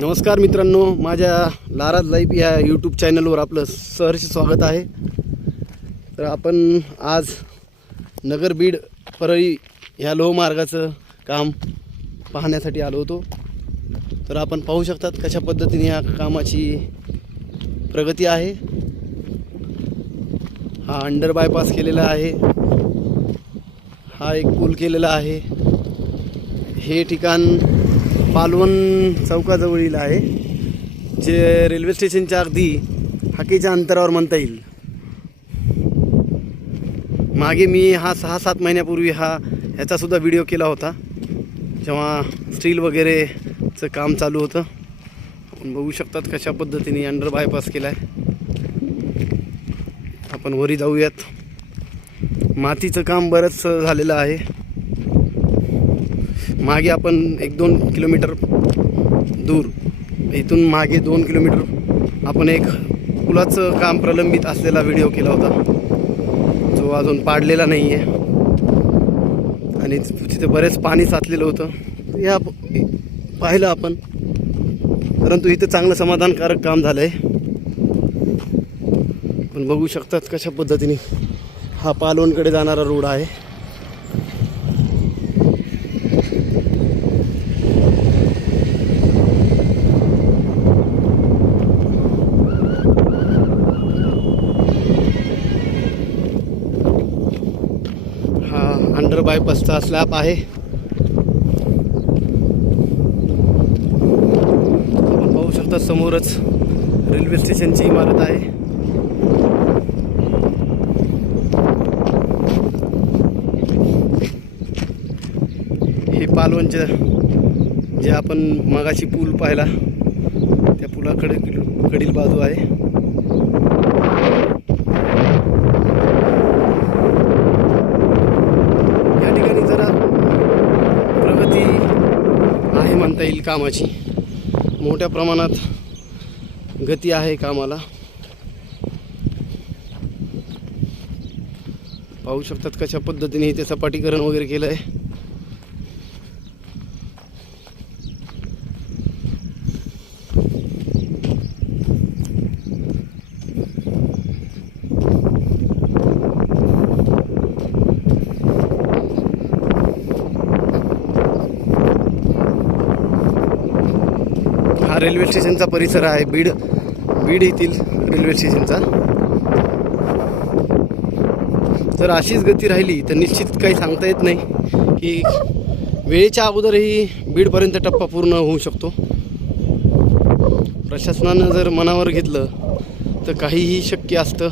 नमस्कार मित्रांनो माझ्या लाराज लाईफ या यूट्यूब चॅनलवर आपलं सहर्ष स्वागत आहे. तर आपण आज नगर बीड परळी ह्या लोहमार्गाचं काम पाहण्यासाठी आलो होतो. तर आपण पाहू शकतात कशा पद्धतीने या कामाची प्रगती आहे. हा अंडर बायपास केलेला आहे. हा एक पूल केलेला आहे. हे ठिकाण पालवण चौकाजवळील आहे जे रेल्वे स्टेशनच्या अगदी हकीच्या अंतरावर म्हणता येईल. मागे मी हा सहा सात महिन्यापूर्वी हा ह्याचासुद्धा व्हिडिओ केला होता जेव्हा स्टील वगैरेचं काम चालू होतं. आपण बघू शकतात कशा पद्धतीने अंडर बायपास केला आहे आपण वरी जाऊयात. मातीचं काम बरंच झालेलं आहे. मागे आपण एक दोन किलोमीटर दूर इथून मागे दोन किलोमीटर आपण एक पुलाचं काम प्रलंबित असलेला व्हिडिओ केला होता. जो अजून पाडलेला नाही आहे आणि तिथे बरेच पाणी साचलेलं होतं. या पाहिलं आपण. परंतु इथं चांगलं समाधानकारक काम झालं आहे पण बघू शकतात कशा पद्धतीने हा पालवणकडे जाणारा रोड आहे हा अंडर बायपासचा स्लॅब आहे. आपण पाहू शकता समोरच रेल्वे स्टेशनची इमारत आहे. हे पालवणच्या जे आपण मागाशी पूल पाहिला त्या पुलाकडे कडील बाजू आहे या ठिकाणी जरा प्रगती आहे येईल कामाची. मोठ्या प्रमाणात गती आहे कामाला. पाहू शकतात कशा पद्धतीने इथे सपाटीकरण वगैरे केलं आहे रेल्वे स्टेशनचा परिसर आहे बीड. बीड येथील रेल्वे स्टेशनचा. जर अशीच गती राहिली तर निश्चित काही सांगता येत नाही की वेळेच्या अगोदरही बीडपर्यंत टप्पा पूर्ण होऊ शकतो. प्रशासनानं जर मनावर घेतलं तर काहीही शक्य असतं.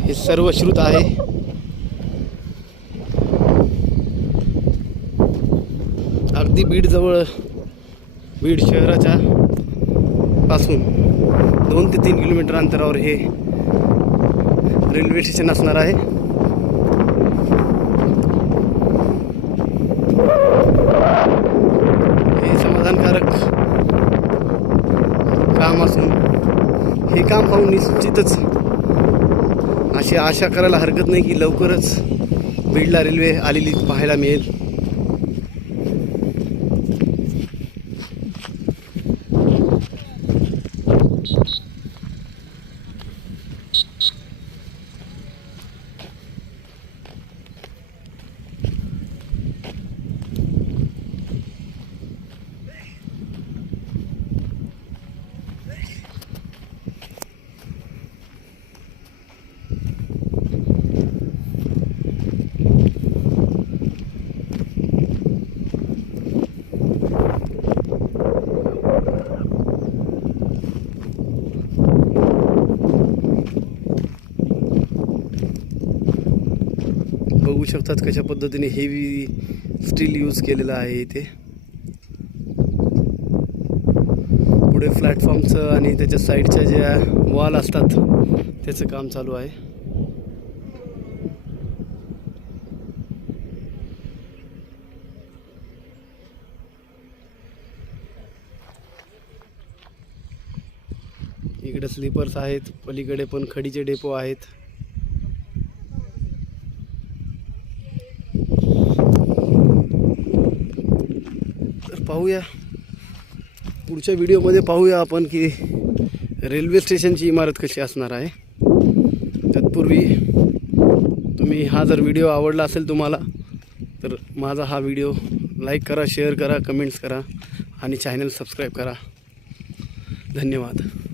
हे सर्व श्रुत आहे. अगदी बीडजवळ बीड शहराच्या पासून दोन ते तीन किलोमीटर अंतरावर हे रेल्वे स्टेशन असणार आहे. हे समाधानकारक काम असून हे काम पाहून निश्चितच अशी आशा करायला हरकत नाही की लवकरच बीडला रेल्वे आलेली पाहायला मिळेल. बघू शकतात कशा पद्धतीने हेवी स्टील यूज केलेलं आहे इथे. पुढे प्लॅटफॉर्मचं आणि त्याच्या साईडच्या ज्या वॉल असतात त्याचं काम चालू आहे. इकडे स्लीपर्स आहेत पलीकडे पण खडीचे डेपो आहेत. पाहूया. पुढच्या व्हिडिओमध्ये पाहूया आपण की रेल्वे स्टेशनची इमारत कशी असणार आहे. तत्पूर्वी तुम्ही हा जर व्हिडिओ आवडला असेल तुम्हाला तर माझा हा व्हिडिओ लाईक करा शेअर करा कमेंट्स करा आणि चॅनल सबस्क्राईब करा. धन्यवाद.